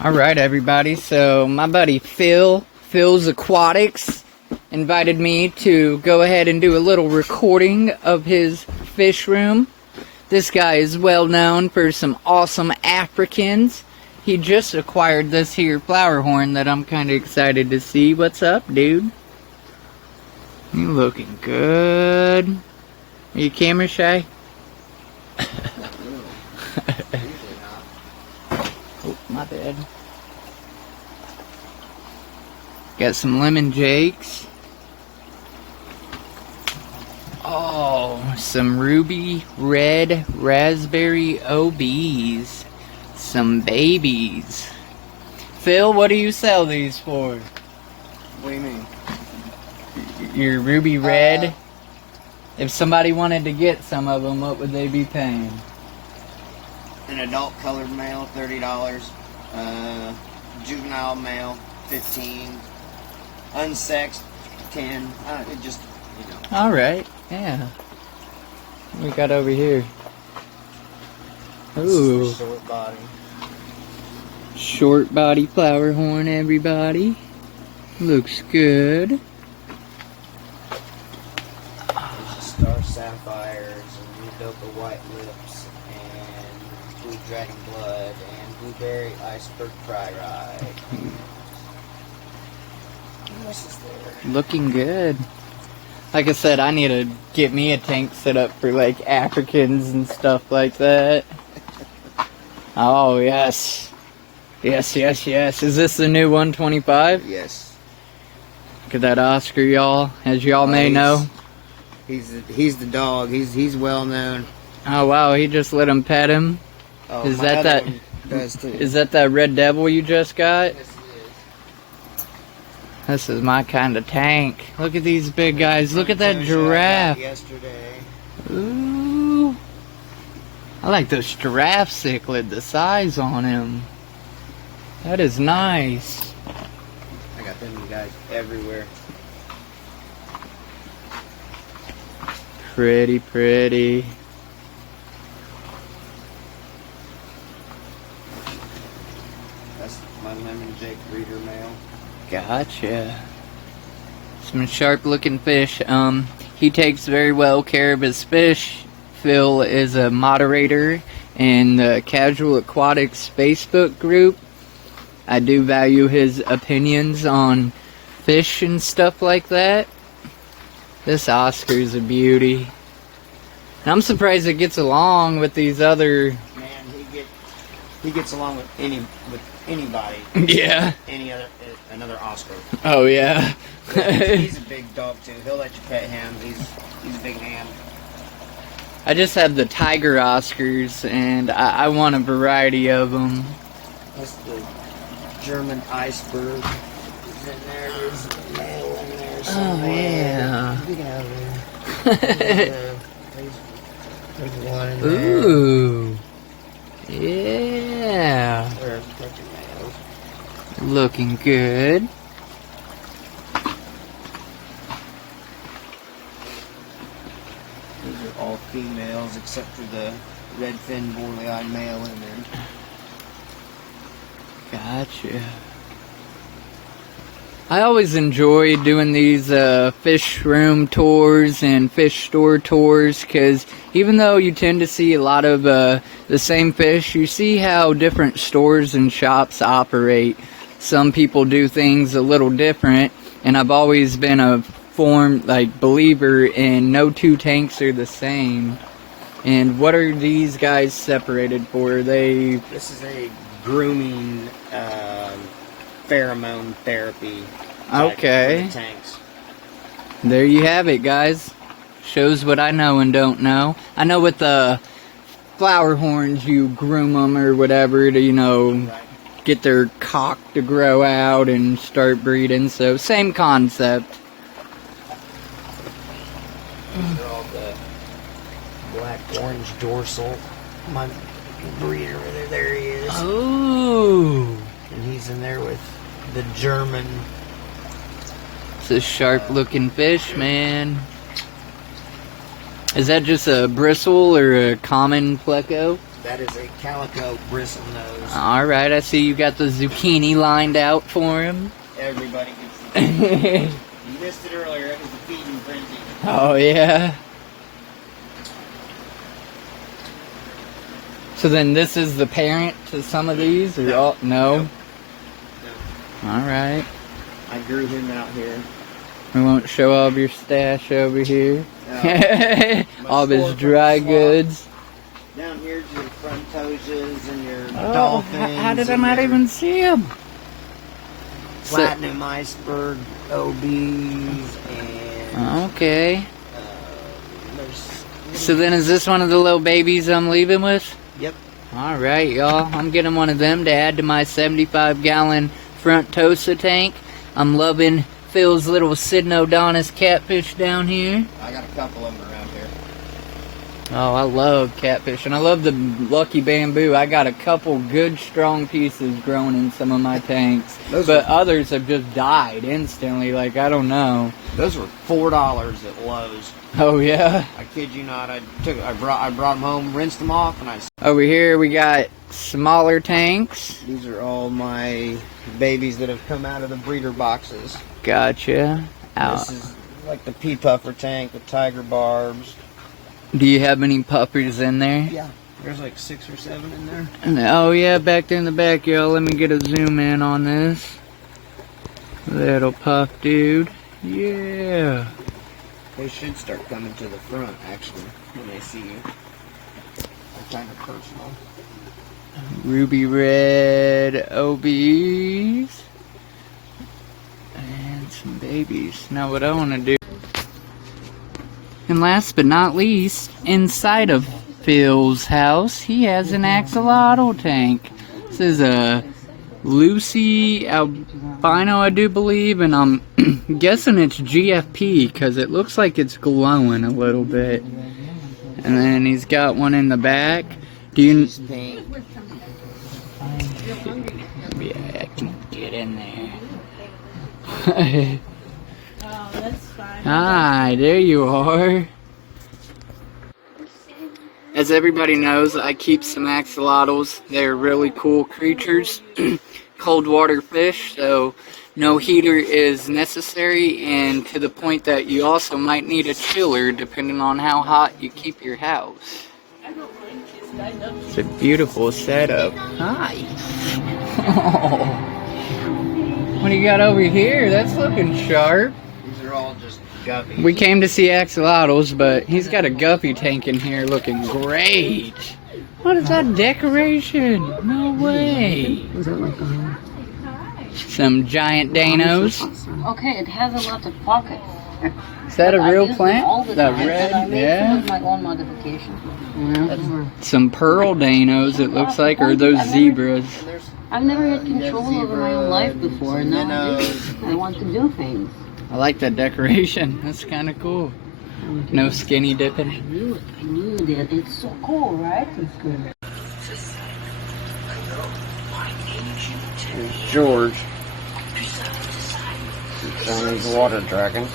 Alright everybody, so my buddy Phil's Aquatics, invited me to go ahead and do a little recording of his fish room. This guy is well known for some awesome Africans. He just acquired this here flower horn that I'm kind of excited to see. What's up, dude? You looking good. Are you camera shy? Oh, my bad. Got some lemon jakes. Oh, some ruby red raspberry OBs. Some babies. Phil, what do you sell these for? What do you mean? Your ruby red? If somebody wanted to get some of them, what would they be paying? An adult colored male, $30. Juvenile male, $15. Unsexed, $10. It just, you know. Alright, yeah. What we got over here? This Ooh. is for short body. Short body flower horn, everybody. Looks good. There's star sapphires and blue dopa white lips and blue dragon blood and blueberry iceberg fry rye. What else is there? Looking good. Like I said, I need to get me a tank set up for like Africans and stuff like that. Oh yes. Yes, yes, yes. Is this the new 125? Yes. Look at that Oscar, y'all. As y'all may know. He's the dog. He's well known. Oh wow, he just let him pet him. Oh, Is my that other that? one does too. Is that red devil you just got? Yes, it is. This is my kind of tank. Look at these big guys. Look at that Those I got giraffe. yesterday. Ooh. I like those giraffe cichlid, the size on him. That is nice. I got them guys everywhere. Pretty, pretty. That's my lemon jake breeder male. Gotcha. Some sharp looking fish. He takes very well care of his fish. Phil is a moderator in the Casualaquatics Facebook group. I do value his opinions on fish and stuff like that. This Oscar's a beauty. And I'm surprised it gets along with these other... Man, he gets along with anybody. Yeah. Another Oscar. Oh yeah. He's a big dog too. He'll let you pet him. He's a big man. I just have the tiger Oscars, and I want a variety of them. That's the German iceberg. Is in there. There's a male in there somewhere. Oh, Get out of there. There's one in there. Ooh. Yeah. There's a bunch of males. Looking good. These are all females except for the red-finned boreal-eyed male in there. Gotcha. I always enjoy doing these fish room tours and fish store tours, because even though you tend to see a lot of the same fish, you see how different stores and shops operate. Some people do things a little different, and I've always been a believer in no two tanks are the same. And what are these guys separated for? This is a grooming pheromone therapy. Okay. For the tanks. There you have it, guys. Shows what I know and don't know. I know with the flower horns, you groom them or whatever to, you know, Right. get their cock to grow out and start breeding. So, same concept. These are all the black orange dorsal. My breeder over there, there he is. Oh. And he's in there with the German. It's a sharp looking fish, man. Is that just a bristle or a common pleco? That is a calico bristlenose. Alright, I see you got the zucchini lined out for him. Everybody gets zucchini. You missed it earlier, it was the feeding frenzy. Oh, yeah. So then this is the parent to some of these? Or No. all? No? No. Alright. I grew him out here. We won't show all of your stash over here. All of his store dry from the swamp. goods. Down here's your frontosias and your Oh, dolphins. how did I and not your even see him? Platinum iceberg OBs and Okay. there's So then is this one of the little babies I'm leaving with? Yep. Alright, y'all. I'm getting one of them to add to my 75-gallon front Tosa tank. I'm loving Phil's little Sidnodonus catfish down here. I got a couple of them around here. Oh, I love catfish, and I love the lucky bamboo. I got a couple good, strong pieces growing in some of my tanks, but others have just died instantly. Like, I don't know. Those were $4 at Lowe's. Oh yeah. I kid you not. I brought them home, rinsed them off, and Over here we got smaller tanks. These are all my babies that have come out of the breeder boxes. Gotcha. This is like the Pea Puffer Tank with tiger barbs. Do you have any puppers in there? Yeah. There's like 6 or 7 in there. Oh yeah, back there in the back, y'all. Let me get a zoom in on this. Little puff dude. Yeah. They should start coming to the front, actually, when they see you. They're kind of personal. Ruby red OBs. And some babies. Now what I want to do. And last but not least, inside of Phil's house, he has an axolotl tank. This is a Lucy albino, I do believe, and I'm guessing it's GFP because it looks like it's glowing a little bit. And then he's got one in the back. Do you? Yeah, I can get in there. Oh, that's fine. Hi, there you are. As everybody knows, I keep some axolotls. They're really cool creatures. Cold water fish, so no heater is necessary, and to the point that you also might need a chiller depending on how hot you keep your house. It's a beautiful setup. Hi. Oh. What do you got over here? That's looking sharp. These are all just guppies. We came to see axolotls, but he's got a guppy tank in here looking great. What is that decoration? No way. Some giant danos. Okay, it has a lot of pockets. Is that a I real use them plant? all the That time, red? and I make Yeah. my own modifications. Some pearl danos, it looks like, or those zebras. I've never had control over my own life before, and now I want to do things. I like that decoration. That's kind of cool. No skinny dipping. I knew that. It's so cool, right? It's good. Here's George. He's on his water dragon.